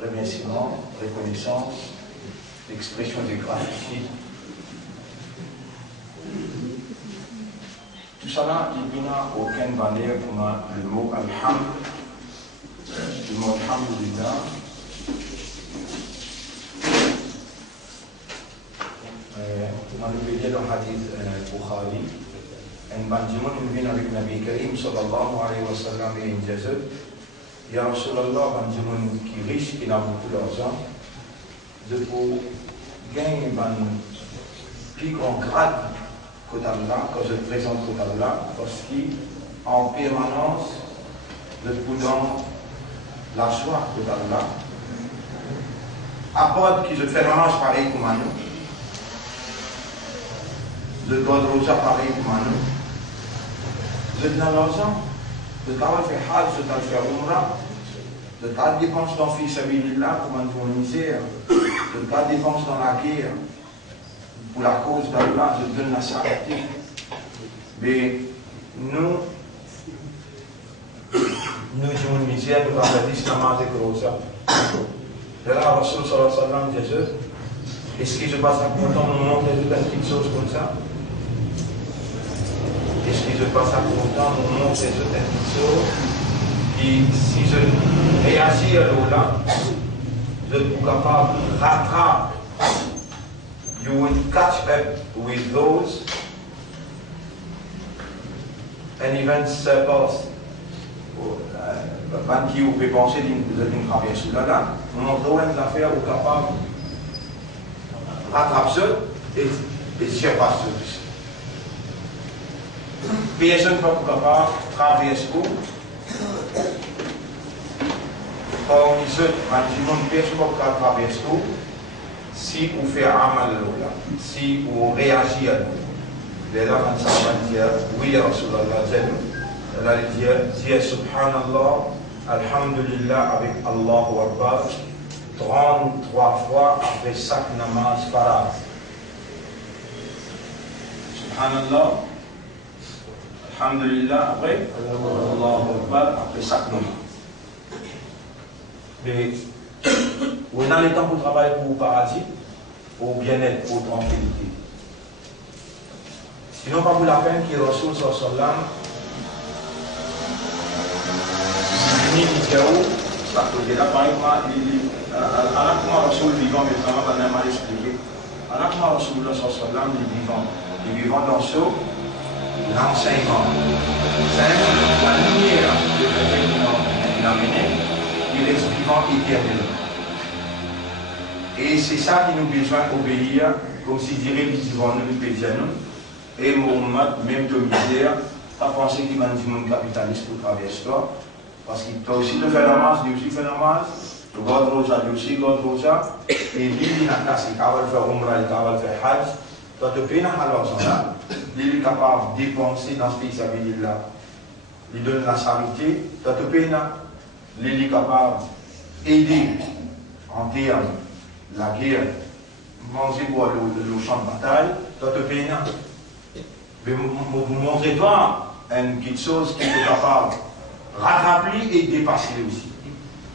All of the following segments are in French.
remerciement, reconnaissance, l'expression de gratitude. Tout cela, il n'y a aucune valeur pour le mot alhamd, le mot alhamdulillah. On le dit dans le hadith Bukhari, un bandimon vient avec Nabi Karim sallallahu alayhi wa sallam et une jazette. Ya Rasulallah, bandimon qui est riche, qui n'a beaucoup d'argent, de pour gagner un plus grand grade que Allah, quand je présente que Allah, parce qu'en permanence, de pour dans la joie que Allah, apporte que je fais mélange pareil comme nous. Je dois rosa pareil comme nous. Je donne l'argent, je dois faire hajj, je dois faire umrah, je dois dépenser dans le fils sabilillah pour un misère, je dois dépenser dans la guerre, pour la cause d'Allah, je donne la charité. Mais nous avons une misère, nous avons dit l'islam avec rosa. Et là, Rasul sallallahu alayhi wa sallam dit, est-ce que je passe un bon temps au moment de faire une petite chose comme ça? Est-ce que je passe à longtemps au moment de faire une petite chose? Et si je réagis à l'eau-là, je suis capable de rattraper. You will catch up with those and even surpass. Quand vous pouvez penser d'une traversée là-là, on montre une affaire où capable de rattraper ça et surpasser ça. Personne n'est pas capable de traverser où. Quand ils ont personne n'est pas traverser où si vous faites amal là, si vous réagissez à nous. Les gens quand ça va dire oui ya Rasulallah, elle va dire subhanallah, alhamdulillah avec Allahu Akbar 33 fois après chaque namaz farad. Subhanallah, alhamdulillah après Allahu Akbar après chaque namaz. Mais on a le temps pour travailler pour le paradis, pour le bien-être, pour la tranquillité. Sinon, pas pour la peine que Rasul sallallahu alayhi wa sallam ni Diaou, ça peut dire là, par exemple, alors comment Rasul vivant, mais vraiment, on a mal expliqué. Alors comment Rasul sallallahu alayhi wa sallam est vivant dans ce l'enseignement. C'est la lumière de ce qu'il a mené, il est vivant éternellement. Et c'est ça qui nous besoin d'obéir, comme si dirait les vivants, nous, les pédianos, et Mohamed, même de misère, pas penser qu'il va dire un capitaliste pour traverser toi, parce qu'il t'a aussi le fait la masse, il aussi fait la masse, le God Rosa, il aussi God Rosa, et lui, il a cassé, il va faire Umrah, il va faire Hajj, toi, tu peux pas l'argent là, il est capable de dépenser dans ce pays là, il donne la charité, toi, tu peux pas, il est capable d'aider en termes la guerre, manger pour le champ de bataille, toi, tu peux pas. Mais vous montrez-toi quelque chose qui est capable de rattraper et dépasser aussi.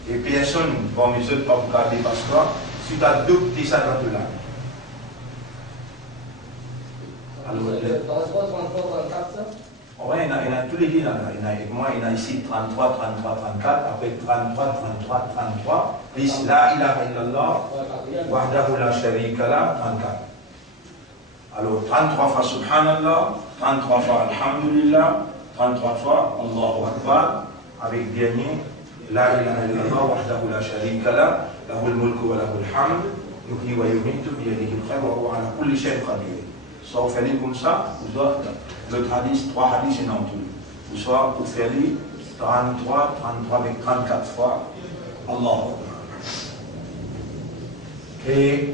Et personne ne va me dire pas vous dépasser toi si tu as adopté ça dans là. Alors, oui, il y a tous les lignes. Moi, il y a ici 33, 33, 34, après 33, 33, 33, plus la ilaha illallah, wahdahu la sharika la, 34. Alors, 33 fois Subhanallah, 33 fois Alhamdulillah, 33 fois Allahu Akbar, avec dernier, La ilaha illallah, wahdahu la sharika la, lahul mulku wa lahul hamd, yuhyi wa yumitu, biyadihi al-khayr wa huwa ala kulli shay'in qadir. Soit vous faites comme ça, vous doit le hadith, 3 hadiths et non tout. Ou soit vous faites 33, 33 avec 34 fois Allahu Akbar. Et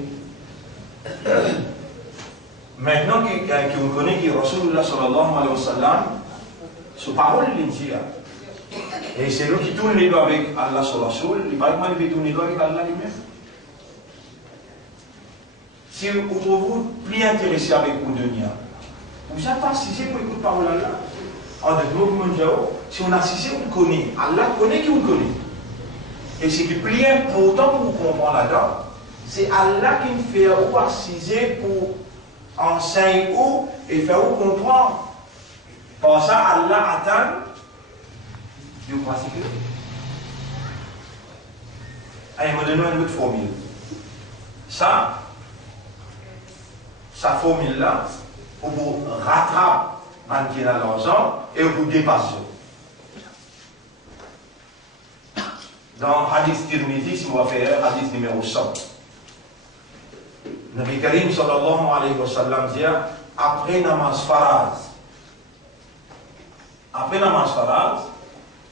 maintenant qu'on connaît que Rasulullah sallallahu alayhi wa sallam, sa parole il dit, et c'est lui qui tourne les doigts avec Allah sur Rasul, il va pas tourner les doigts avec Allah lui-même. Si vous trouvez plus intéressé avec vous dunya, vous n'avez pas assisté pour écouter parole Allah. En de mouvement, si on assiste, on connaît. Allah connaît qui on connaît. Et ce qui est plus important pour comprendre là-dedans, c'est Allah qui nous fait ou assiser pour enseigner ou et faire ou comprendre. Par ça, Allah attend de pratiquer. Allez, je vais donner une autre formule. Ça formule-là, pour vous rattraper qui dans l'argent et vous dépasser. Dans Hadith Tirmidhi, si on va faire Hadith numéro 100. Nabi Karim sallallahu alayhi wa sallam dit après namaz faraz,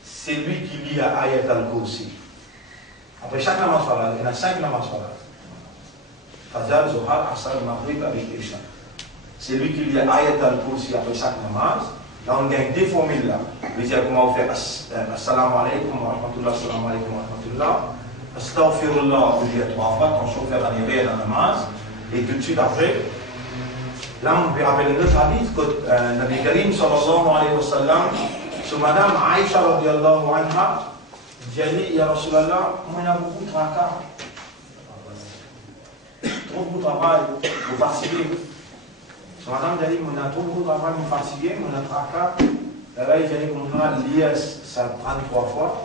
c'est lui qui lit à Ayat al-Kursi. Après chaque namaz faraz, il y en a 5 namaz faraz. Fajr, Zohar, Asr, Maghrib avec Isha. C'est lui qui lit Ayat al-Kursi après chaque namaz. Là, on gagne des formules là. Il dit comment on fait Assalamu alaikum wa rahmatullah, assalamu alaikum wa rahmatullah. Astaghfirullah, on dit à 3 fois, quand on fait un éveil dans la namaz. Et tout de suite après, là, on peut rappeler le hadith que Nabi Karim sallallahu alayhi wa sallam, sur Madame Aïcha radiallahu anha, dit Ya Rasulallah, moi, il y a beaucoup de tracas. Trop beaucoup de travail, vous fatiguez. Sur Madame dit, on a trop beaucoup de travail, vous fatiguez, on a tracas. Là, il dit qu'on a lié ça 33 fois.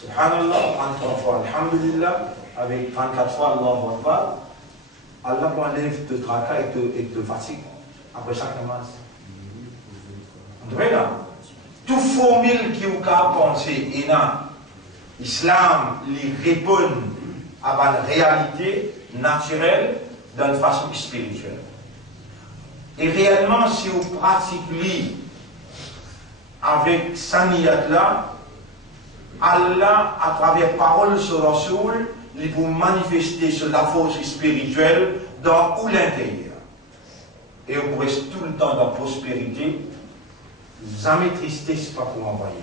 Subhanallah, 33 fois. Alhamdulillah, avec 34 fois Allahu Akbar. Allah enlève te tracas et te fatigue après chaque namaz. Vous voyez là? Toute formule qui vous a pensé, et là, l'islam lui répond à une réalité naturelle d'une façon spirituelle. Et réellement, si vous pratiquez avec sa niyat-là, Allah, à travers parole sur Rasoul, il vous manifester sur la force spirituelle dans ou l'intérieur. Et vous restez tout le temps dans la prospérité, jamais tristesse pas pour envoyer.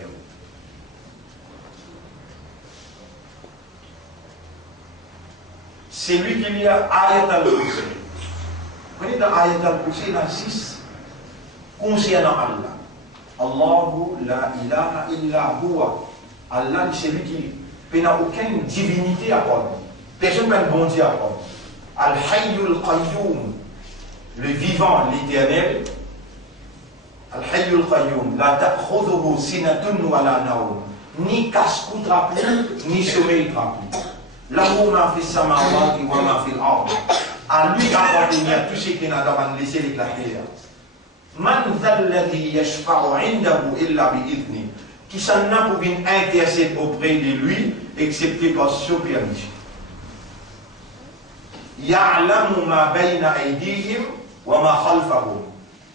C'est lui qui lit Ayat al-Kursi. Vous voyez dans Ayat al-Kursi, il y a 6 concernant Allah. Allahu la ilaha illa huwa. Allah, c'est lui qui n'a aucune divinité à prendre. Personne n'a un bon Dieu à prendre. Al-Hayyul Qayyum, le vivant, l'éternel. Al-Hayyul Qayyum, la ta'khudhuhu sinatun wa la nawm. Ni casse-cou drapu, ni sommeil drapu. Lahu ma fi samawati wa ma fi al-ard. À lui appartient à tout ce qui n'a pas laissé l'éclater. Man dhalladhi yashfa'u 'indahu illa bi'idhni. Qui s'en a pour une intercède auprès de lui, excepté par sa permission. Ya'lamu ma bayna aydihim wa ma khalfahum.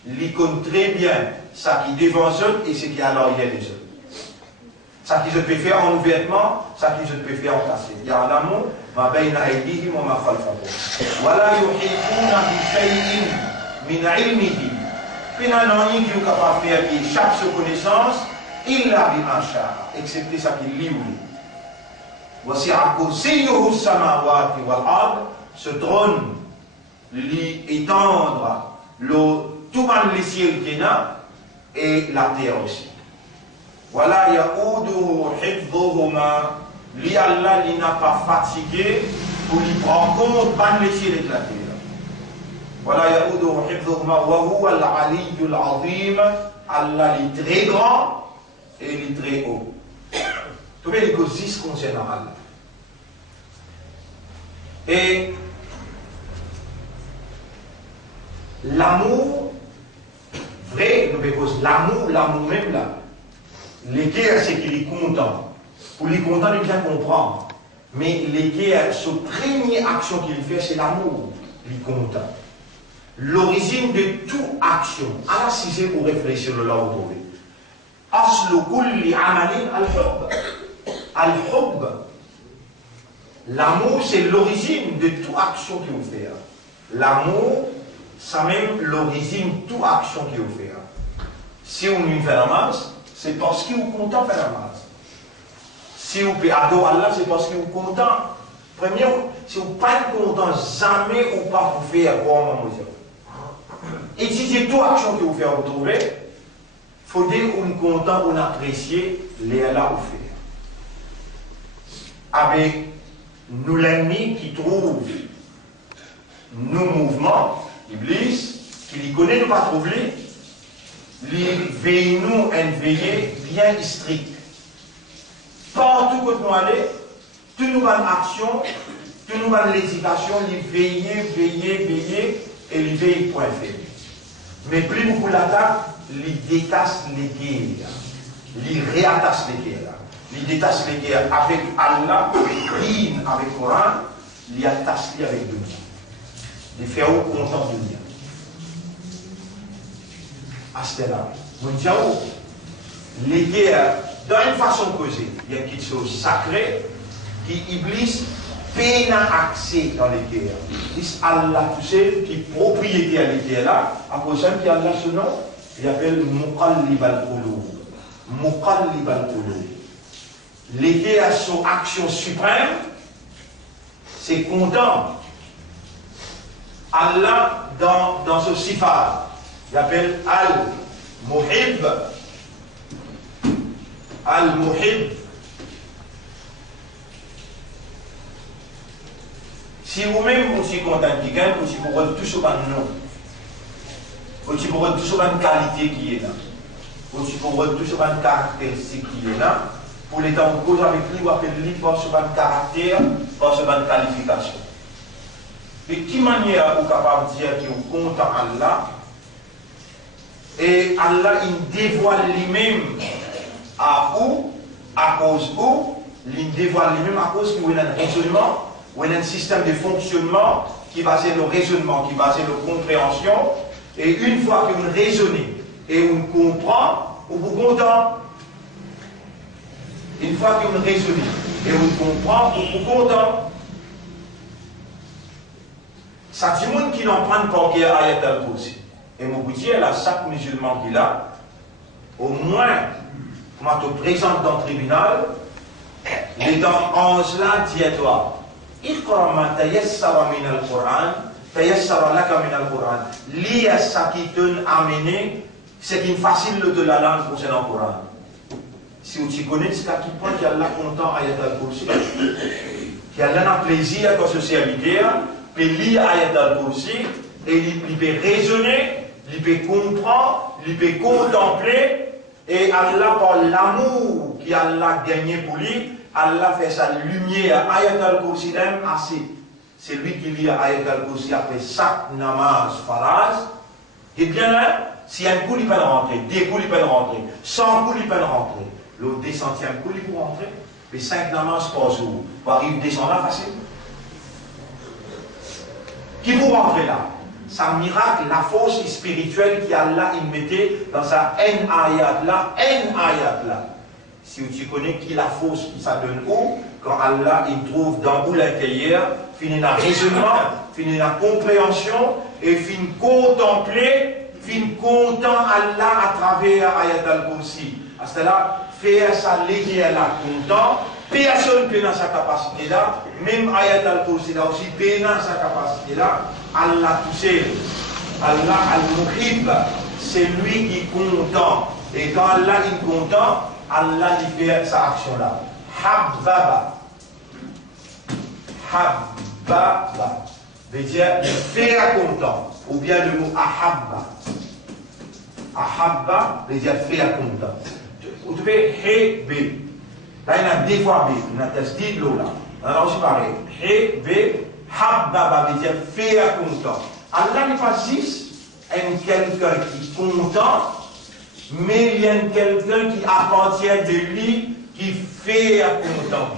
Il connaît très bien ce qui est devant eux et ce qui est à l'arrière des eux. Ce qui se peut faire en vêtement, ce qui se peut faire en cassette. Ya'lamu ma bayna aydihim wa ma khalfahum. Wa la yuhituna bi shay'in min ilmihi. Puis il y a un qui est capable de faire chaque connaissance. Il a dit excepté ça qu'il lit ou lit. Voici à kursiyuhu samawati wal ard, ce trône lui étendre tout mal les cieux et la terre aussi. Voilà ya'uduhu hifdhuhuma, lui Allah il n'a pas fatigué pour lui prendre compte mal les cieux et la terre. Voilà ya'uduhu hifdhuhuma wa huwa al-aliyyul azim, Allah est très grand et il est très haut. Tout le monde 6 concernant Allah. Et l'amour, vrai, nous pose l'amour même là. L'équerre, c'est qu'il est content. Pour les content, il bien comprendre. Mais l'équerre, sa première action qu'il fait, c'est l'amour. Il est content. L'origine de toute action, à la 6e pour réfléchir le là vous trouvez. Aslu kulli amalin al-hubb. Al-hubb. L'amour, c'est l'origine de toute action qu'il vous fait. L'amour, c'est même l'origine de toute action qu'il vous fait. Si vous nous fait la masse, c'est parce qu'il vous content de faire la masse. Si vous pouvez adorer Allah, c'est parce qu'il vous content. Premièrement, si vous n'êtes pas content, jamais vous ne pouvez pas vous faire quoi en mesure. Et si c'est toute action que vous faites retrouver, il faut dire qu'on est content, on apprécie les Allah vous faire. avec nous l'ennemi qui trouve nos mouvements, Iblis, qui les connaît, nous pas trouver, les veille nous un veillé bien strict. Partout où nous allons, tout nous va action, tout nous va l'éducation, les veiller, et les veiller point faible. Mais plus beaucoup l'attaque, les détache les guerres, les réattache les guerres. Il détache les guerres avec Allah, avec avec Coran, il attache les avec Dunia. Il fait au content Dunia. À ce là, les guerres, dans une façon causée, il y a quelque chose de sacré qui Iblis peine à accès dans les guerres. C'est Allah tout seul qui est propriétaire des guerres là, à cause de qui Allah ce nom, il appelle Muqallib al-Qulub. Muqallib al-Qulub. Les guerres sont action suprême, c'est content. Allah, dans ce sifat, il appelle Al-Muhib. Al-Muhib. Si vous-même vous êtes content de quelqu'un, vous pouvez tout sur un nom. Vous pouvez tout sur une qualité qui est là. Vous pouvez tout sur une caractéristique qui est là. Pour les temps où cause avec lui, vous appelez lui par ce ban caractère, par ce ban qualification. De quelle manière vous êtes capable de dire que vous comptez Allah et Allah il dévoile lui-même à vous, à cause où, il dévoile lui-même à cause qu'il y a un raisonnement, ou un système de fonctionnement qui est basé sur le raisonnement, qui est basé sur la compréhension, et une fois que vous raisonnez et vous comprenez, vous vous contentez. Une fois que vous raisonnez et vous comprenez, vous vous contentez. Ça dit monde qui n'en prend pas qu'il y a ayat al-Kursi. Et mon vous dire, là, chaque musulman qui l'a, au moins, quand on te présente dans le tribunal, les dans 11 là, dit à toi, Iqra ma tayassara min al-Qur'an, tayassara laka min al-Qur'an. Lis ça qui te amené, c'est une facile de la langue concernant le Coran. Si vous connaissez ce qui point qu'il y a là content ayat al-Kursi, qu'il y a là un plaisir à ce serviteur, puis lire ayat al-Kursi, et il peut raisonner, il peut comprendre, il peut contempler, et Allah, par l'amour qu'Allah a gagné pour lui, Allah fait sa lumière. Ayat al-Kursi d'aime assez. C'est lui qui lit ayat al-Kursi après chaque namaz faraz. Et bien là, si un coup il peut rentrer, 2 coups il peut rentrer, 100 coups il peut rentrer, le 200e coup il peut rentrer, et 5 namaz par jour. Pour arriver descendre là facile. Qui vous rentrer là? C'est un miracle, la force spirituelle qu'Allah il mettait dans sa ayat là. Si tu connais qui la force qui ça donne où, quand Allah il trouve dans où l'intérieur, finit la raisonnement, finit la compréhension, et finit contempler, finit content Allah à travers ayat al-Kursi. À cela, faire ça léger là content, personne peut dans sa capacité là, même ayat al-Kursi là aussi, peut dans sa capacité là, Allah tout seul, Allah al-Muhib, c'est lui qui est content. Et quand Allah est content, Allah lui fait sa action là. Habbaba. Habbaba. Veut dire faire content. Ou bien le mot ahabba. Ahabba veut dire faire content. Vous trouvez he be. Là il y a 2 fois b. Il y a un test de l'eau là. On a aussi pareil. He be. Habbaba veut dire faire content. Allah n'est pas juste un quelqu'un qui est content, mais il y a quelqu'un qui appartient de lui qui fait content.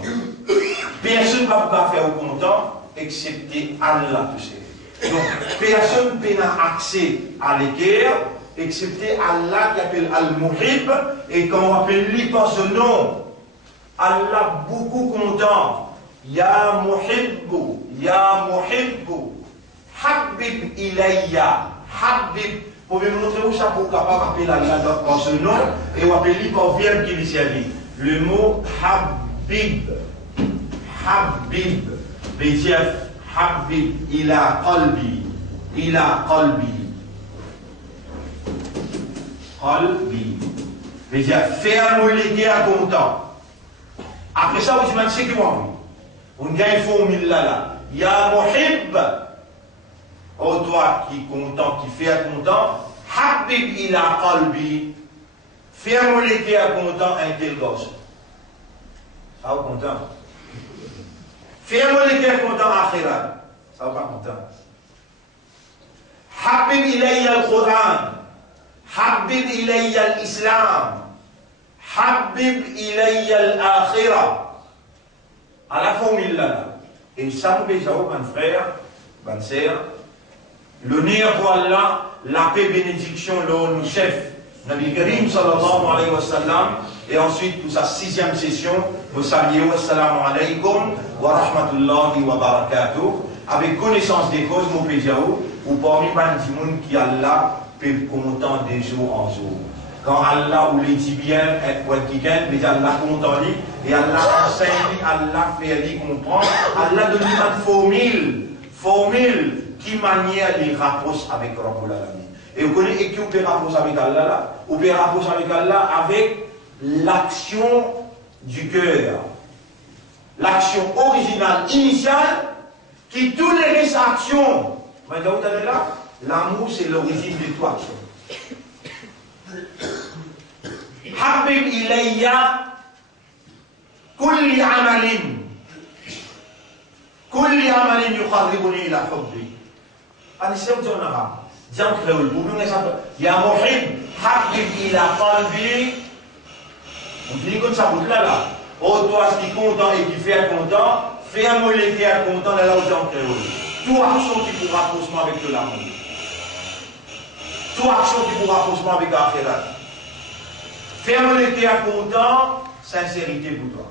Personne ne va pas faire content excepté Allah tout seul. Donc personne n'a pas accès à l'équerre excepté Allah qui appelle Al-Muhib, et quand on appelle lui par ce nom, Allah beaucoup content. Ya Muhibbu, Ya Muhibbu, Habib ilayya, Habib. Vous pouvez me montrer où ça pour capable appeler Allah par ce nom, et on appelle lui par verbe qui lui servit. Le mot Habib, Habib, veut dire Habib ila qalbi, ila qalbi. Qalbi. Veut dire faire-moi les guerres content. Après ça, vous demandez c'est qui moi. On gagne formule là. Ya muhib. Oh toi qui est content, qui fait content. Habib ila qalbi. Fais-moi les qui est content, un tel gosse. Ça va content. Fais-moi les qui est content, akhirat. Ça va pas content. Habib ilayya al-Quran. Habib ilayya al-Islam. Habib ilayya al-Akhirah. À la formule là. Et ça nous fait mon frère, bonne sœur. L'honneur pour Allah, la paix, bénédiction, le chef. Nabi Karim sallallahu alayhi wa sallam. Et ensuite, pour sa 6e session, nous saluons assalamu alaykum wa rahmatullahi wa barakatuh. Avec connaissance des causes, mon pédiao, ou parmi les gens qui Allah peut content des jours en jour. Quand Allah ou les dit bien, mais Allah content lui, et Allah enseigne, Allah fait lui comprendre, Allah donne une formule qui manière les rapproche avec Rabbul Alamin. Et vous connaissez qui vous peut rapprocher avec Allah là? Vous pouvez rapprocher avec Allah avec l'action du cœur. L'action originale, initiale, qui toutes les actions. Maintenant, vous avez là, l'amour c'est l'origine de toute action. Habib ilayya kulli amalin yuqarribuni ila hubbi. Allez, c'est un arabe. Dieu créole, vous voulez ça? Ya muhib, habib ila qalbi. Vous dites comme ça, vous là. Oh, toi qui est content et qui fait content, fais un mollet qui est content là où Dieu créole. Toute action qui pourra rapprochement avec l'amour. Toute action qui pourra rapprochement avec l'akhirat. Fais un mollet qui est content, sincérité pour toi.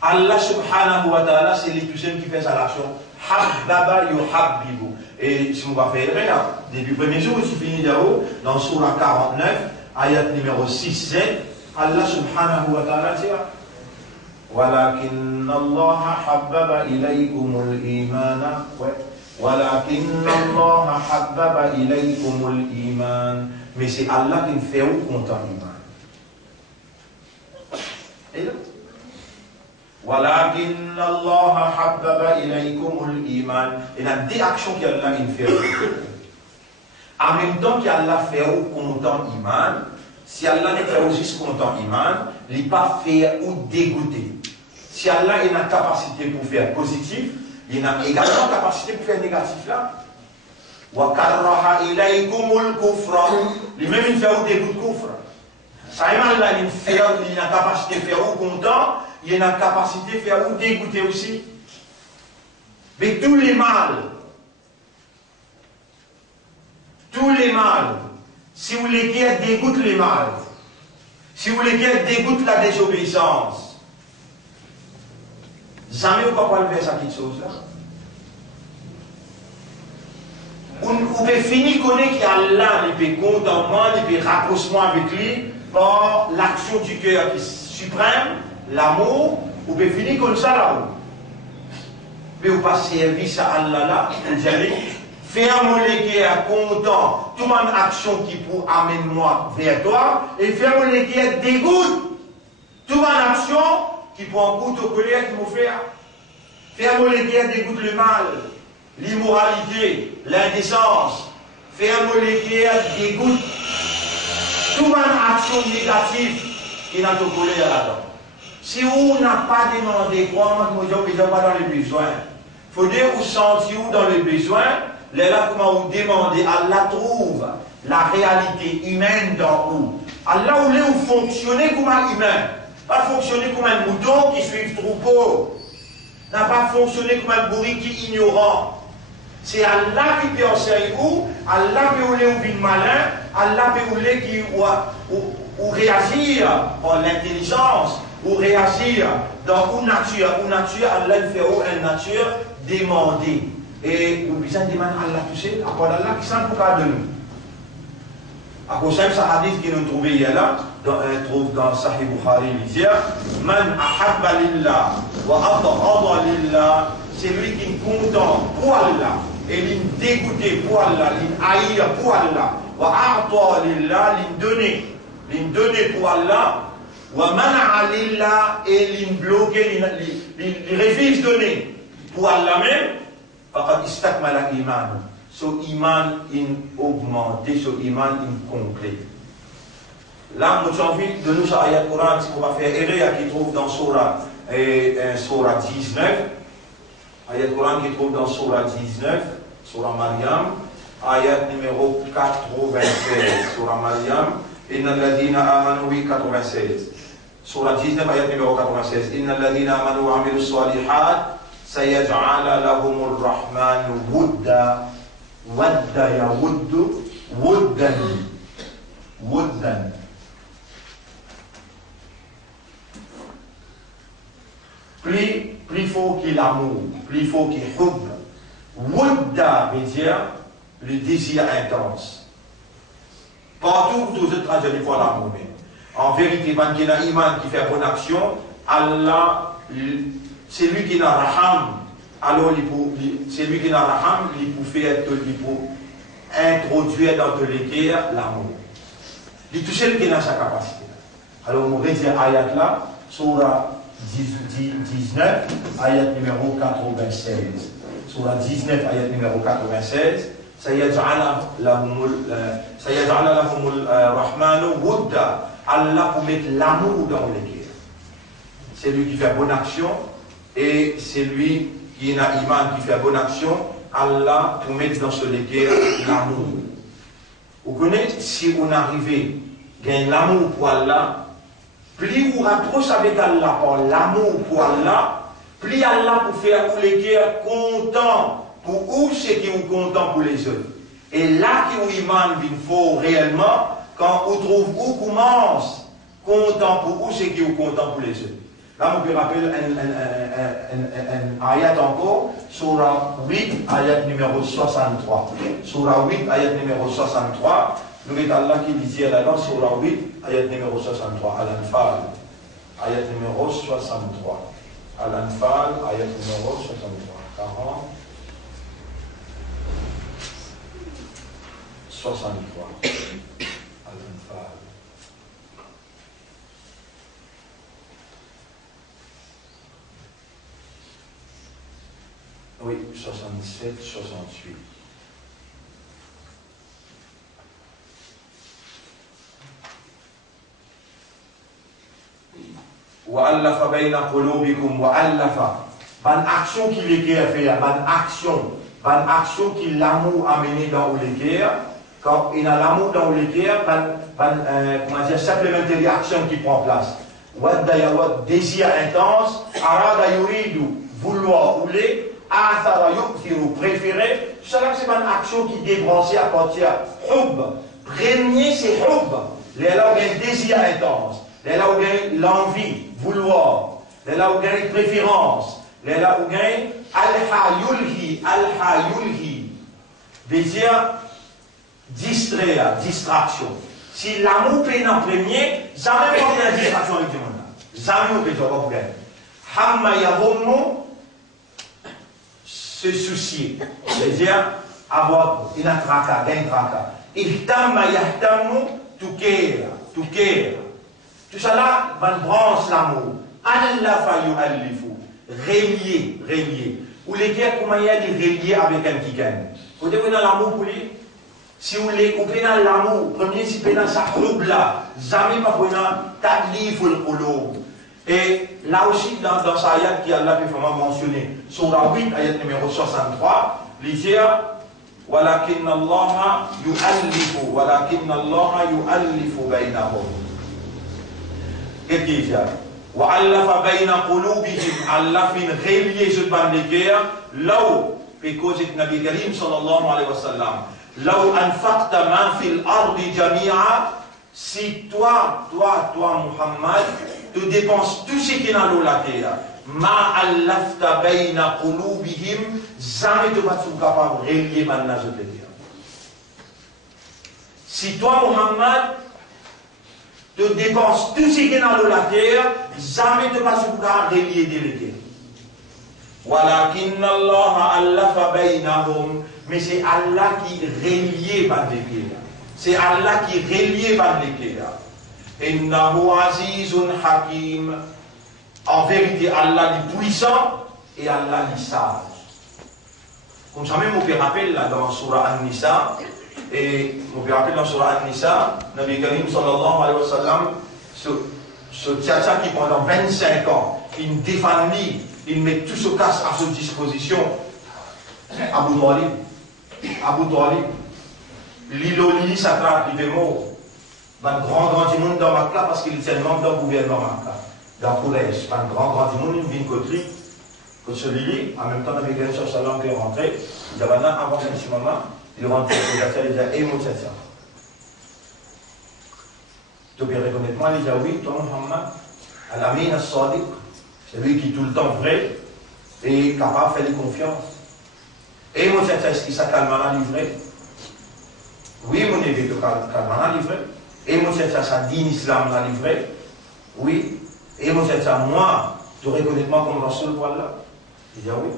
Allah subhanahu wa ta'ala, c'est les tout seuls qui fait sa l'action. Habbaba yuhabbibu. Et si on va faire rien, depuis le premier jour, il finit là-haut, dans Surah 49, ayat numéro 6-7, Allah subhanahu wa ta'ala dit ولكن الله حبب إليكم الإيمان ولكن الله حبب إليكم الإيمان. Mais c'est Allah qui fait où content l'Iman. Et là ولكن الله حبب إليكم الإيمان. Il y a des actions qu'Allah fait. En même temps qu'Allah fait content Iman, si Allah ne fait aussi content Iman, il n'est pas fait ou dégoûté. Si Allah a une capacité pour faire positif, il a également une capacité pour faire négatif là. وَكَرَّهَ إِلَيْكُمُ الْكُفْرَ. Lui-même il fait ou dégoûte kufr. Ça Allah il a une capacité de faire ou content, il a une capacité de faire ou dégoûter aussi. Mais tous les mal, si vous voulez qu'il dégoûte les mal, si vous voulez qu'il dégoûte la désobéissance, jamais vous ne pouvez pas lever cette petite chose-là. Vous pouvez finir connaître qu'Allah il peut contentement, il peut rapprochement avec lui par l'action du cœur qui est suprême, l'amour. Vous pouvez finir comme ça là-haut. Mais vous passez service à Allah là, vous allez faire mon légué à content, toute mon action qui pour amener moi vers toi, et faire mon légué à dégoûte, toute mon action qui pour un coup de colère qui vous fait. Faire mon légué à dégoûte le mal, l'immoralité, l'indécence. Faire mon légué à dégoûte, toute mon action négative qui n'a pas de colère là-dedans. Si vous n'avez pas demandé quoi, vous n'êtes pas dans les besoins. Il faut dire vous sentir dans les besoins. Là, comment vous demandez, Allah trouve la réalité humaine dans vous. Allah voulait vous fonctionner comme un humain. Pas fonctionner comme un mouton qui suit le troupeau. N'a pas fonctionné comme un bourri qui est ignorant. C'est Allah qui peut enseigner vous. Allah peut vous être malin. Allah peut vous réagir en l'intelligence. Ou réagir dans une nature. Une nature, Allah fait une nature demandée. Et nous besoin de demander à Allah tout seul, à part Allah qui s'en occupe de nous. À cause de ce hadith que nous trouvons hier là, trouve dans Sahih Bukhari, il dit Man ahabba lillah wa abghada lillah, c'est lui qui est content pour Allah et il est dégoûté pour Allah, il est haï pour Allah. Wa a'ta lillah, il est donné pour Allah. et bloquer, les refuse donner pour Allah même, so iman in augmenté, so iman in complet. Là, j'ai envie de nous ayat Coran, ce qu'on va faire errer, qui trouve dans Surah 19. Ayat Coran qui trouve dans Surah 19, Surah Maryam, ayat numéro 96, Surah Maryam, Inna alladhina amanu, oui, 96. Surah 19, ayat numéro 96. Inna alladhina amanu wa amilu salihat, sayaj'ala lahumur rahmanu wudda, wadda ya wuddu, wuddan, wuddan. Plus fort qu'il l'amour, plus fort qu'il hub. Wudda veut dire le désir intense. Partout où vous êtes traduits pour l'amour. En vérité, quand il y a iman qui fait bonne action, Allah, c'est lui qui n'a raham. Alors, c'est lui qui n'a raham, il peut faire, il peut introduire dans tous les cœurs l'amour. Il touche le qui n'a sa capacité. Alors, on va dire ayat là, surah 19, ayat numéro 96. Surah 19, ayat numéro 96. Sayaj'ala lahumul rahmanu wudda. Allah pour mettre l'amour dans les cœurs. C'est lui qui fait bonne action et c'est lui qui n'a iman qui fait bonne action. Allah pour mettre dans ce cœur l'amour. Vous connaissez, si on arrive à gagner l'amour pour Allah, plus vous rapprochez avec Allah par l'amour pour Allah, plus Allah pour faire pour les cœurs contents pour vous, c'est qui vous content pour les autres. Et là qui vous iman faut réellement, quand vous trouvez où commence content pour vous, c'est qui vous content pour les autres. Là, vous pouvez rappeler un ayat encore, surah 8, ayat numéro 63. Surah 8, ayat numéro 63. Nous avons Allah qui disait là-dedans, surah 8, ayat numéro 63, Al-Anfal. Ayat numéro 63. Al-Anfal, ayat numéro 63. 40. 63. Al-Anfal. Oui, 67, 68. Wa'allafa bayna qulubikum wa'allafa. Ban action qui les guerres fait, ban action qui l'amour amené dans les guerres. Quand il y a l'amour dans les guerres, comment dire, supplémentaire action qui prend place. Wadda yawad, désir intense, arada yuridu, vouloir ou les, athara yukthiru, préférer. Tout ça là, c'est une action qui débranche à partir hub. Premier, c'est hub. Là où il y a un désir intense. Là où il y a l'envie, vouloir. Là où il y a une préférence. Là où il y a al-ha yulhi. Désir distraire, distraction. Si l'amour paye en premier, jamais pas de distraction avec le monde. Jamais pas de problème. Hamma yahummu, se soucier. C'est-à-dire avoir une traka, un traka. Ihtamma yahtammu, tout care. Tout ça là, van branche l'amour. Allafa yu'allifu. Relier. Ou les guerres, comment il y a des relier avec un qui gagne. Vous devez dans l'amour pour lui. Si vous voulez, vous pouvez dans l'amour. Premier, si vous dans sa roube là. Jamais pas pour tadlif ou le. Et là aussi, dans sa ayat qui a là, mentionné, surah 8, ayat numéro 63, lisez, walakin Allah yu'allifu baynahum. Qu'est-ce qu'il dit? Wa'allafa bayna qulubihim, Allah fin relier ce bande de guerre, là où, parce que Nabi Karim sallallahu alayhi wa sallam, là où anfaqta man fil ardi jami'a, si toi Muhammad, tu dépenses tout ce qui est dans la terre, ma allafta bayna qulubihim, jamais tu vas être capable de relier maintenant je te dis. Si toi Muhammad, tu dépenses tout ce qui est dans la terre, jamais tu vas être capable de relier des terres. Walakin Allah allafa baynahum, mais c'est Allah qui relie par les terres. C'est Allah qui relie par les terres. Innahu azizun hakim. En vérité, Allah est puissant et Allah est sage. Comme ça même, on peut rappeler là dans Surah An-Nisa, et on peut rappeler dans Surah An-Nisa, Nabi Karim sallallahu alayhi wa sallam, ce tchatcha qui pendant 25 ans, il défend, il met tout ce casse à sa disposition. Abu Talib, l'île ça traque les mots. Un grand du monde dans Makkah parce qu'il est membre d'un gouvernement Makkah. Dans Quraysh, un grand du monde, une ville coterie. Que celui-là, en même temps, Nabi Karim sallallahu alayhi wa sallam est rentré. Il y avait un avant ce moment, il est rentré, il a fait les émotions. Tu peux reconnaître moi, il dit oui, toi Muhammad, Al-Amin al-Sadiq, c'est lui qui est tout le temps vrai et capable de faire confiance. Et mon tchatcha, est-ce qu'il s'est calmement livré? Oui, mon évêque calmement livré. Et mon tchatcha, ça dit l'islam l'a livré. Oui. Et mon tchatcha, moi, tu reconnais moi comme Rasul, voilà. Il dit oui.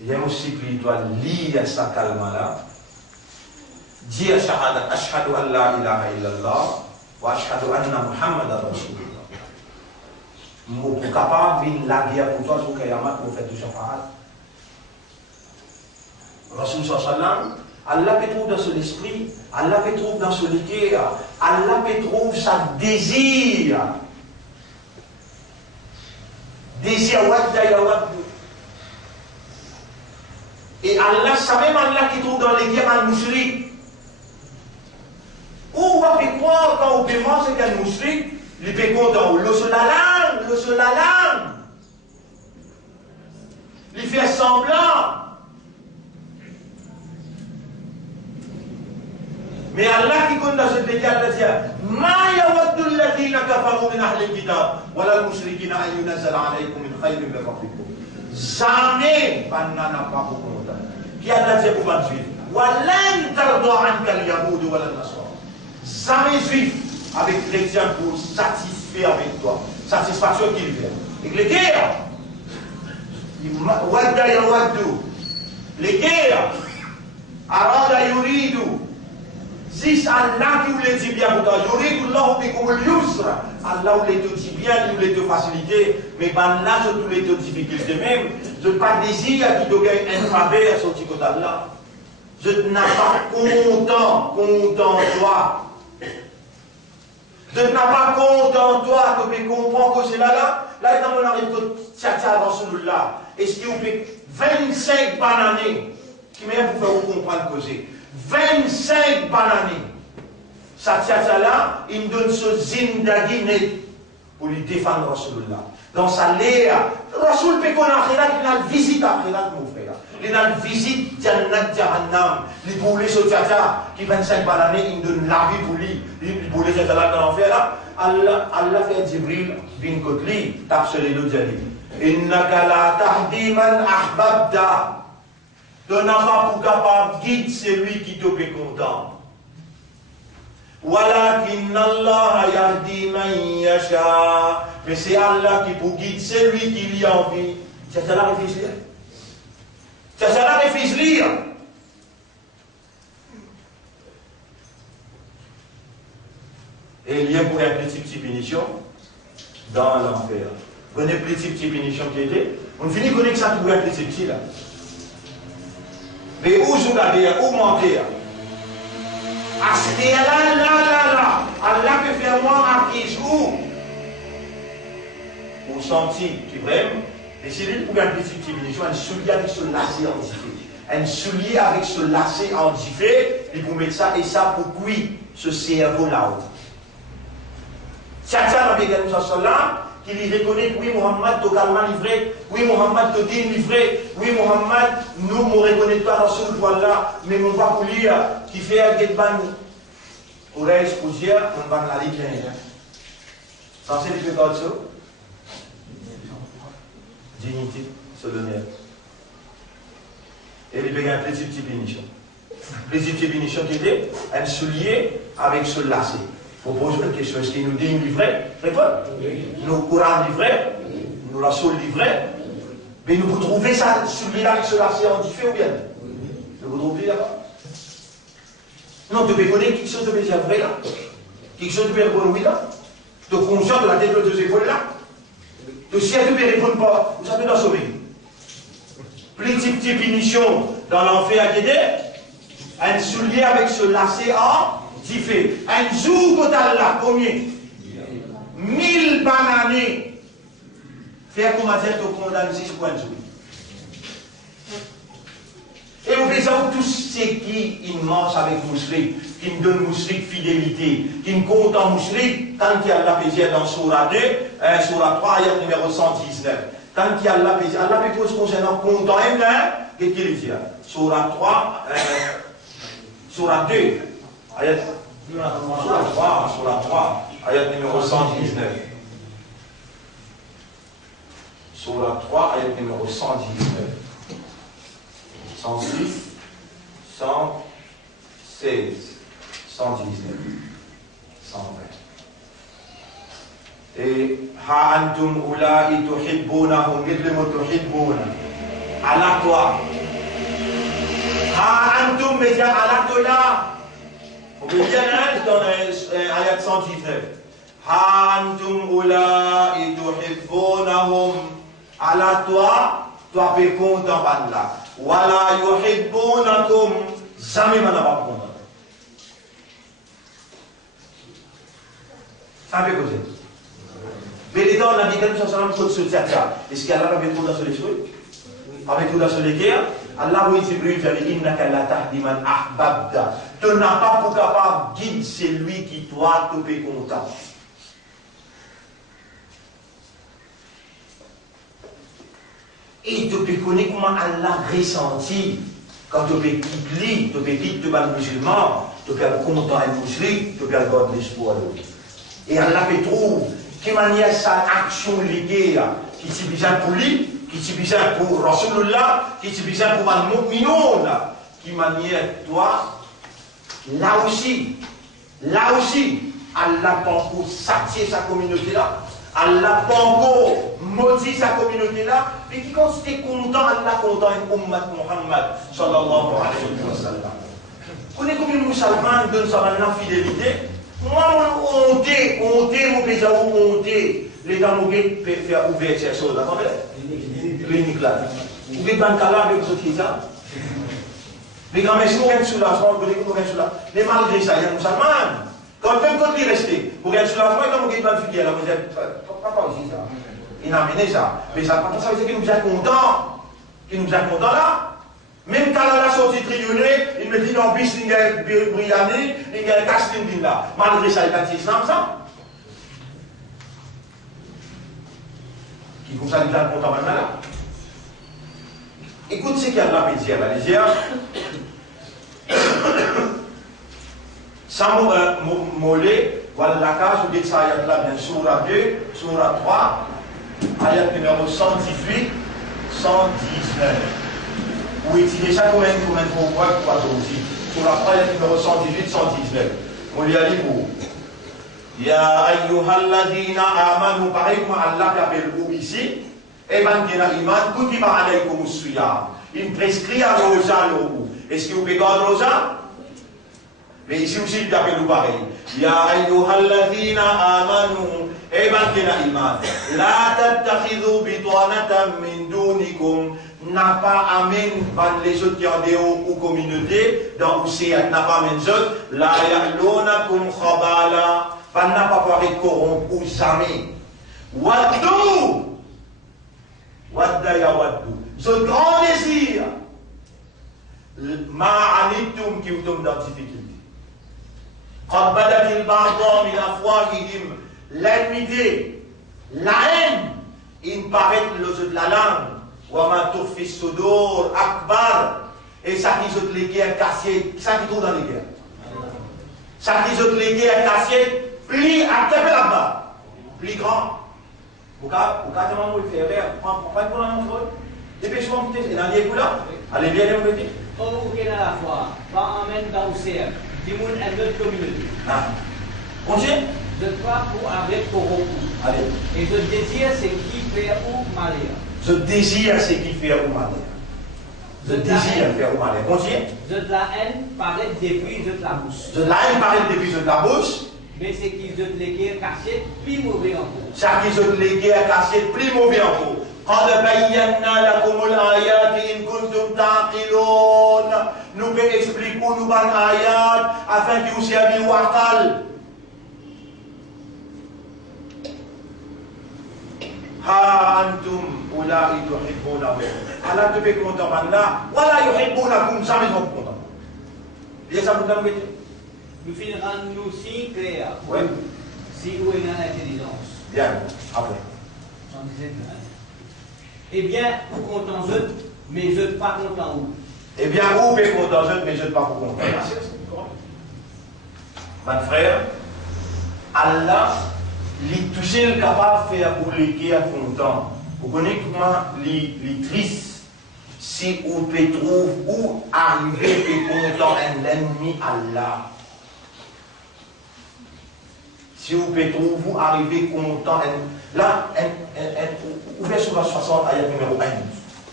Il y a aussi que tu dois lire sa calme là. Dire shahada, ashhadu an la ilaha illallah, wa ashhadu anna Muhammadan Rasulullah. Pour capable de la guerre pour toi, sur Kayamat, pour faire du shafaat. Rasul sallam, Allah peut trouver dans son esprit, Allah peut trouver dans son cœur, Allah peut trouver sa désir. Désir wadda ya waddu. Et Allah, c'est même Allah qui trouve dans les guerres un mouchrik. Ou on peut croire quand on peut manger qu'un mouchrik, il peut content, le seul la langue. Il fait semblant. Mais Allah qui compte dans ce décalage, il dit Ma yawaddu alladhina kafaru min ahli al-kitab wala al-mushrikina an yunazzala alaykum min khayrin min rabbikum. Jamais banana pas pour content. Qui a dit pour les juifs Walan tarda anka al-yahud wala al-nasara. Jamais juif avec chrétien pour satisfaire avec toi. Satisfaction qu'il vient. Et les guerres, wadda yawaddu. Les guerres, arada yuridu. Si Allah qui voulait dire bien pour toi, yuridullahu bikum al-yusra. Allah voulait te dire bien, il voulait te faciliter, mais ben là, je voulais te difficulté même. Je n'ai pas désir qui te gagne un faveur sur ce côté-là. Je n'ai pas content toi. Je n'ai pas content toi, que tu comprends que c'est là, quand on arrive au tchatcha dans celui-là, est-ce qu'il vous fait 25 bananes qui m'aiment pour faire vous comprendre que c'est 25 bananes. Ça tchatcha là, il me donne ce zindagi net pour lui défendre Rasulullah. Dans sa léa, Rasul peut qu'on a akhirat, il a une visite à akhirat, mon frère. Il a une visite Jannat Jahannam. Il voulait ce tchatcha qui 25 bananes, il me donne la vie pour lui. Il voulait ce tchatcha dans l'enfer là. Allah fait Jibril bin Kotli, tape sur les deux Jali. Innaka la tahdi man ahbabta. Tu n'as pas pour capable guide celui qui te fait content. Walakin Allah yahdi man yasha. Mais c'est Allah qui pour guide celui qui lui a envie. C'est ça la réfléchir. C'est ça la réfléchir. Et il y a pour un petit punition dans l'enfer. Vous avez petit punition qui était. On finit de connaître ça pour un petit là. Mais où je l'avais, où manquer? Acheter là. Allah peut faire moi à qui où? Au senti qui vraiment. Et c'est lui pour un petit punition, un soulier avec ce lacet en diffé. Un soulier avec ce lacet en diffé, il vous mettre ça et ça pour cuire ce cerveau là-haut. Tchatcha Nabi Karim sallam, qui lui reconnaît que oui, Muhammad te calme livré, oui, Muhammad te dit livré, oui, Muhammad, nous ne reconnaissons pas Rasul, voilà, mais mon va pour lire, qui fait un guet-ban, oreille, poussière, on va la lire. Censé lui faire quoi de ça? Dignité, se donner. Et il fait un petit punition. Petit punition qui était un soulier avec ce lacet. Vous posez une question, est-ce qu'il nous dit livré? Répond. Nous Coran livré, nous la soul livré, mais nous vous trouvez ça, celui-là avec ce lacet en diffé ou bien? Nous vous trouvez là-bas? Non, tu peux connaître quelque chose de bien vrai là. Quelque chose de bien oui là. Tu es conscient de la tête de deux épaules là. Tu sais que tu ne réponds pas. Vous savez dans ce pays. Plus petite punition dans l'enfer à Kédé, un soulier avec ce lacet en diffé. Un jour total là, combien 1000 bananes. Faire comment dire que tu condamnes 6 points de jour. Et vous voyez tous ceux qui marchent avec Mousselik, qui me donnent Mousselik fidélité, qui me comptent en Mousselik, tant qu'il y a la paix dans Surah 2, Surah 3, ayat numéro 119. Tant qu'il y a la paix, Allah peut poser concernant content et plein, qu'est-ce qu'il dit? Surah 3, Surah 2, ayat, Surah 3, ayat numéro 119. Surah 3, ayat numéro 119. 106, 116, 119, 120. Et ha antum ula'i tuhibbunahum mithlu tuhibbuna. Allah toi. Ha antum média Allah toi. On peut dire dans l'ayat 119. Ha antum ula'i tuhibbunahum. Allah toi. Toi, tu es content par là. Wala yuhibbunakum. Jamais m'en a pas content. Ça fait quoi? Mais les temps, on a dit que nous sommes en train de se dire ça. Est-ce qu'Allah avait tout dans ce léchoué? Avait tout dans ce léguerre? Allah oui, Jibril, il dit innaka la tahdi man ahbabta. Tu n'as pas pour capable de guider celui qui toi, te fait content. Et tu peux connaître comment Allah ressentit quand tu peux quitter, tu peux quitter le musulman, tu peux être content et musulman, tu peux avoir de l'espoir. Et Allah peut trouver quelle manière sa action liée, qui est besoin pour lui, qui est besoin pour Rasulullah, qui est besoin pour le mu'minon, qui manière toi, là aussi, Allah peut encore satisfaire sa communauté là. Allah pas encore maudit sa communauté là, mais qui quand c'était content, Allah content et Ummat Muhammad sallallahu alayhi wa sallam. Vous connaissez combien de musulmans donnent sa fidélité? Moi, on honté, mon pays a honté. Les gens ont fait ouvrir ces choses, attendez. Clinique là. Vous voulez pas là avec ce qui est ça? Les grands-mères, si vous avez un soulagement, vous voulez un soulagement. Mais malgré ça, il y a des musulmans. Quand même quand il est resté, pour qu'il y ait un soulagement, il y a un fidèle, là, vous êtes pas aussi ça. Il a amené ça. Mais ça veut dire qu'il nous a content. Qu'il nous a content là. Même quand elle a sorti trillionné, il me dit non, bis, il y a Briani, il y a Casting là. Malgré ça, il a dit Islam, ça. Qui comme ça, il nous a content maintenant là. Écoute ce qu'il y a de la pétière là, les yeux. Sans mollet, voilà la case, vous dites ça, il y a là bien Surah 2, Surah 3, ayat numéro 118, 119. Vous étudiez ça combien de fois pour aussi. Surah 3, ayat numéro 118, 119. On lui a dit pour. Ya ayyuhalladhina amanu, pareil comme Allah qui appelle vous ici, et ben qui n'a iman, kutiba alaykum as-siyam. Il prescrit à rosa le. Est-ce que vous pouvez garder rosa? Mais ici aussi, il appelle nous pareil. Ya ayyuhalladhina amanu, et ben qui n'a iman. La tattakhidhu bitanatan min dunikum. N'a pas amen par les autres qui ont des ou communautés, donc aussi n'a pas amen autres. La ya'lunakum khabala. N'a pas parlé de corrompu jamais. Waddu. Wadda ya waddu. Ce grand désir. Ma'anittum qui vous tombe dans la difficulté. Qad badatil ba'da min afwahihim. L'enmité, la haine, il paraît le de la langue. Wama tukhfi sudur akbar. Et ça qui saute les guerres cassées, ça qui trouve dans les guerres. Ça qui saute les guerres cassées, plus à quel là-bas, plus grand. Pourquoi comment vous faire prends pour la montre. Dépêche-moi, putain, c'est dans les là. Allez bien, les petits. Oh, ok, à la fois, pas emmène dans le cercle, du monde à notre communauté. Ah. Continue. Je crois pour avec corrompu. Allez. Et je désire ce qui fait ou malheur. Je désire ce qui fait ou malheur. Je désire faire ou malheur. Continue. Je de la haine paraît depuis de la bouche. De la haine paraît depuis de la bouche. Mais c'est qu'ils ont les guerres cachées, plus mauvais encore. Ça qu'ils ont les guerres cachées, plus mauvais encore. قد بينا لكم الآيات إن كنتم تعقلون. Nous pouvons expliquer nous ban ayat afin que vous serviez au akal. Ha antum ulai tuhibbunahum. Allah te fait content maintenant. Wala yuhibbunakum, jamais ils vont content. Bien ça vous donne. Nous finirons nous si clairs. Oui. Si où est l'intelligence. Bien, après. Eh bien, vous content eux, mais je ne pas content où. Eh bien, vous pouvez content eux, mais je ne pas pour content. Mon frère, Allah, il tout seul capable de faire pour les qui est content. Vous connaissez comment les tristes, si vous pouvez trouver où arriver et content un ennemi Allah. Si vous pouvez trouver, vous arrivez content. Là, ouvrez sur la 60, ayat numéro 1.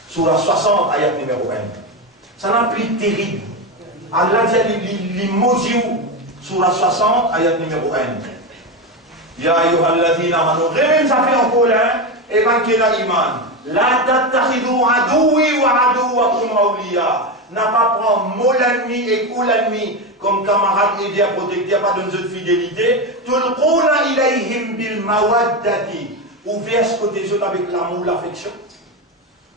Sur la 60, ayat numéro 1. Ça n'a plus terrible. Allah dit les mots sur la 60, ayat numéro 1. Ya ayyuhalladhina amanu. Révèle ça fait encore là. Et manquez l'iman. La tattakhidou adoui wa adouakum awliya. N'a pas prendre mon ennemi et cool ennemi comme camarade aidé à protéger, pas de notre fidélité. Tulquna ilayhim bil mawaddati. Ouvert ce côté jeu avec l'amour, l'affection.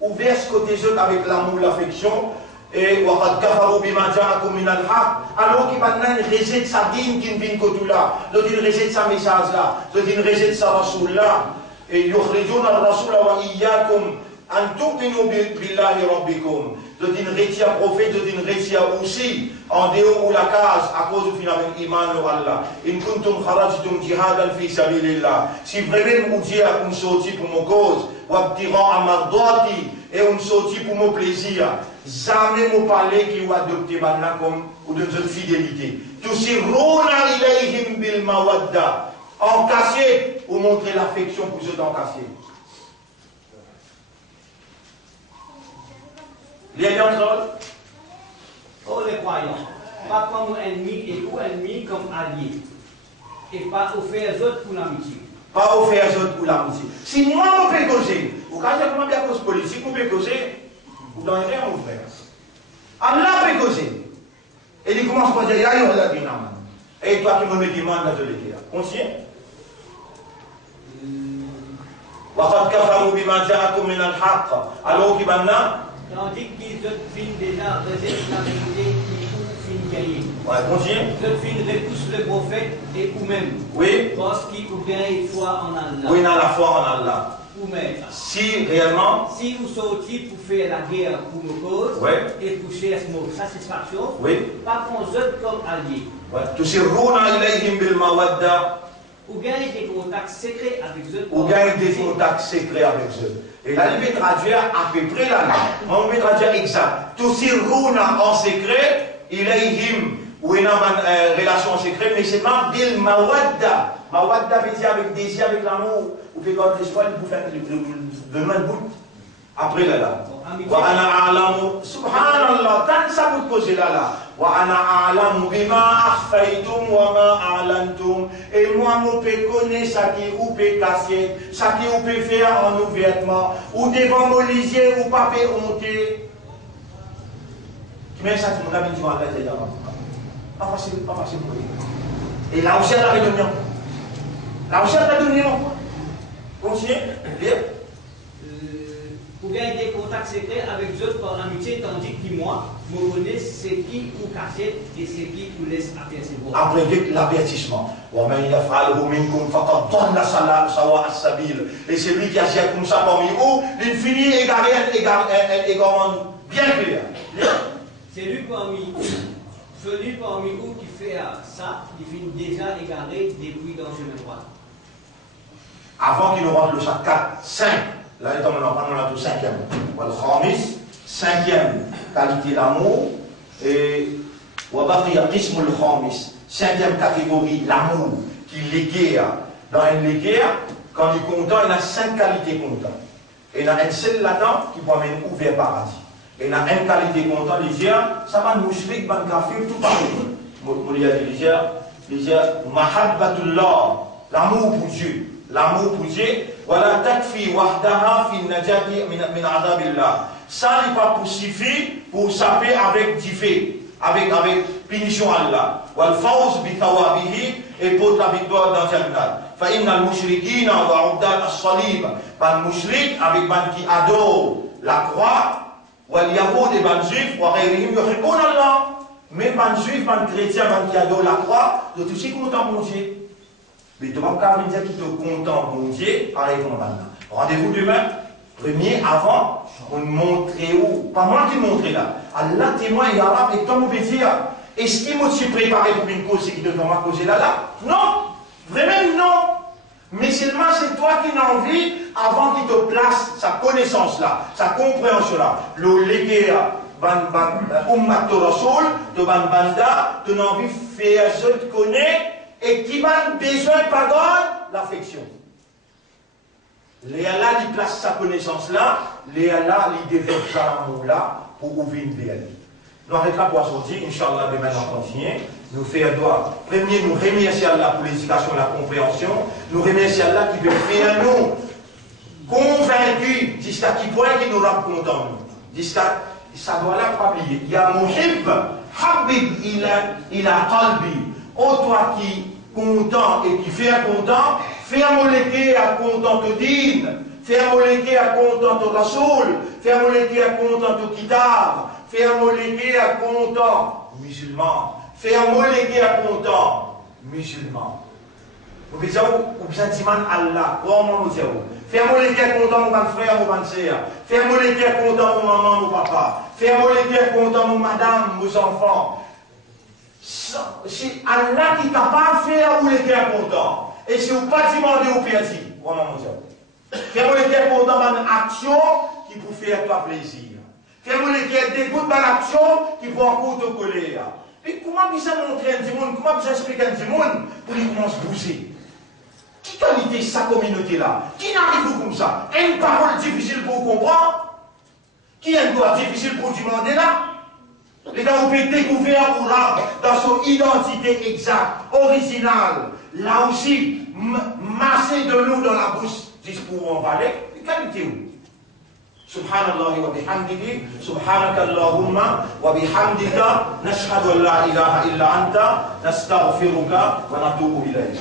Ouvert ce côté jeu avec l'amour, l'affection. Et waqad kafaru bima ja'akum min al-haq. Alors qu'il va rejette sa dîme qui vient côté là. L'autre il rejette sa message là. L'autre il rejette sa rasoul là. Et yukhrijuna ar-rasul wa iyyakum an tu'minu billahi rabbikum. De din retia prophète, de din retia aussi, en dehors ou la case, à cause du final de l'iman de Allah. In kuntum kharajtum jihadan fi sabilillah. Si vraiment vous dites une sortie pour mon cause, ou abdirant à mardati, et une sortie pour mon plaisir, jamais vous parlez qui vous adoptez maintenant comme, ou de notre fidélité. Tusirruna ilayhim bil mawadda. En cachet, vous montrez l'affection pour ceux en cachet. Les Oh les croyants, pas comme ennemi et ou ennemi comme allié. Et pas offrir aux autres pour l'amitié. Pas offrir aux autres pour l'amitié. Si moi on peut causer, au cas où comment bien cause politique, on peut causer, vous donnez rien mon frère. Allah peut causer. Et il commence par dire, ya yohla dinaman. Et toi qui me mets des mains dans le guerre. Conscient? وقد كفروا بما جاءكم من الحق. Alors qu'il maintenant tandis qu'ils ont fini déjà rejettent la vérité qui ou fin gagner. Ouais, continue. Ils ont fini repoussent le prophète et ou-même. Oui. Parce qu'ils ont bien foi en Allah. Oui, dans la foi en Allah. Ou-même. Si réellement. Si vous sortez pour faire la guerre pour nos causes. Ouais. Et pour chercher nos satisfactions. Oui. Pas qu'on se comme alliés. Ouais. Tusirruna ilayhim bil mawadda. Ou gagne des contacts secrets avec eux. Ou gagne des contacts secrets avec eux. Et là, il peut traduire à peu près là. On peut traduire exact. Tusirruna en secret, ilayhim, ou une relation en secret, mais c'est pas bil mawadda. Mawadda veut dire avec désir, avec l'amour. Ou fait comme l'espoir, vous faire de loin de bout. Après là. Wa ana a'lamu. Subhanallah, tant ça vous cause là. Wa ana a'lamu bima akhfaytum wa ma a'lantum. Et moi, je peux connaître ce qui vous peut casser, ce qui vous peut faire en ouvertement, ou devant mon lisier, ou pas fait honter. Mais ça, tu m'as dit, pas facile pour lui. Et là, on cherche à devenir. Là, on cherche à devenir. Conscient? Bien. Pour gagner des contacts secrets avec eux par amitié, tandis que moi, je connais ce qui vous cache et ce qui vous laisse apercevoir. Après l'avertissement. Et celui qui agit comme ça parmi vous, il finit égaré, bien clair. Celui parmi vous qui fait ça, il finit déjà égaré depuis dans le chemin droit. Avant qu'il ne rentre le chapitre 4, 5. Là, on a tout cinquième. Wal khamis, cinquième qualité d'amour. Et wabaqiya qismul khamis, cinquième catégorie, l'amour, qui légué. Dans une légué, quand il est content, il a 5 qualités content. Et il y a une seule là-dedans qui peut amener ouvert paradis. Et il y a une qualité content, il dit, ça va nous shrik, ban kafir, tout partout. Moulia dit, il dit mahabbatullah, l'amour pour Dieu. L'amour pour Dieu, voilà takfi wahdaha fi najati min azabillah. Ça n'est pas pour suffire pour saper avec diffé, avec punition Allah. Wal fawz bi thawabihi, et pour la victoire dans Jannat. Fa inna al-mushrikina wa ubdat as-salib, ban mushrik avec ban qui adore la croix, wal yahoud et ban juif wa ghayrihim yuhibbun Allah. Mais ban juif, ban chrétien, ban qui adore la croix, de tout ce qu'on entend Dieu. Mais tu ne vas pas dire qu'il te content, mon Dieu, arrêtons maintenant. Rendez-vous demain, premier, avant, on montrer où, pas moi qui montrer là. Allah témoin et arabe, et comme on veut dire, est-ce qu'il m'a préparé pour une cause et qu'il te doit causer là? Non, vraiment non. Mais seulement c'est toi qui as envie, avant qu'il te place sa connaissance là, sa compréhension là. Le légué, ummato rasoul, de ban banda, tu as envie de faire ce que tu connais. Et qui m'a besoin de pardon, l'affection. Les Allah, il place sa connaissance là, les Allah, il développe ça amour là, pour ouvrir une vie. Nous arrêtons là pour sortir, Inch'Allah, demain on continue. Nous faisons doigt. Premier, nous remercions Allah pour l'éducation et la compréhension. Nous remercions Allah qui veut faire nous convaincus jusqu'à qui point qu'il nous rend content. Jusqu'à, ça doit là pas oublier. Il y a Muhib, Habib, il a qalbi. Oh, toi qui content et qui fait content, fais un moléqué à content te dîne, fais un moléqué à content te rasoul, fais un moléqué à content te kitab, fais un moléqué à content musulman, fais un moléqué à content musulman. Vous pouvez dire, vous pouvez dire Allah, comment vous dire, fais un moléqué à content mon frère, mon sœur, fais un moléqué à content mon maman, mon papa, fais un moléqué à content mon madame, vos enfants. C'est Allah qui est capable de faire où les cœurs contents. Et si vous ne pas demander au perdu, comment vous dire? Fais-vous les cœurs contents dans une action qui vous fait toi plaisir. Fais-vous les cœurs dégoûts dans l'action qui vous encore te coller. Et comment vous montrer un monde, comment vous expliquer un monde pour qu'il commence à bouger? Qui qualité sa communauté-là? Qui n'arrive comme ça? Une parole difficile pour comprendre? Qui a une voix difficile pour demander là? Les gars, vous pouvez découvrir l'arabe dans son identité exacte, originale. Là aussi, masser de l'eau dans la bouche, juste pour en parler. Qualité où? Subhanallah wa bihamdihi, subhanaka Allahumma wa bihamdika, nashhadu an la ilaha illa anta, nastaghfiruka wa natubu ilayk.